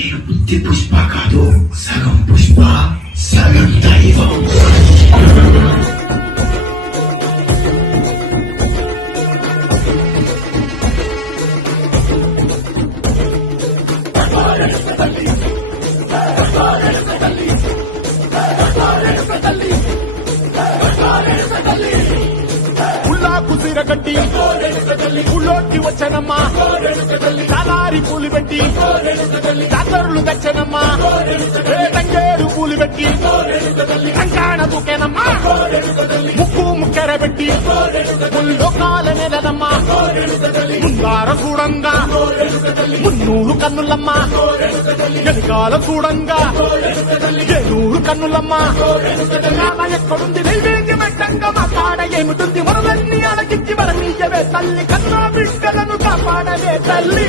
నేను బుద్ధి పుష్ప కాదు, సగం పుష్ప సగం దైవం. ఉల్లాకు సిరగట్టి ఉల్లోకి వచ్చనమ్మా, చాలారి పూలు పెట్టి జాతరులు తెచ్చనమ్మా, తంగేరు పూలు పెట్టి కంకాణ దూకేనమ్మా, ముక్కు ముక్కెర పెట్టి ముల్లోకాల నెలనమ్మా, ముందార చూడంగా మున్నూరు కన్నులమ్మా, వెనకాల చూడంగా ఏనూరు కన్నులమ్మా, ఎక్కడుంది నైవేద్యం పెట్టంగా మాట్లాడ ఏమిటుంది వరలన్నీ అలకించి వరనీయవే తల్లి, కన్నా బిడ్డలను కాపాడవే తల్లి.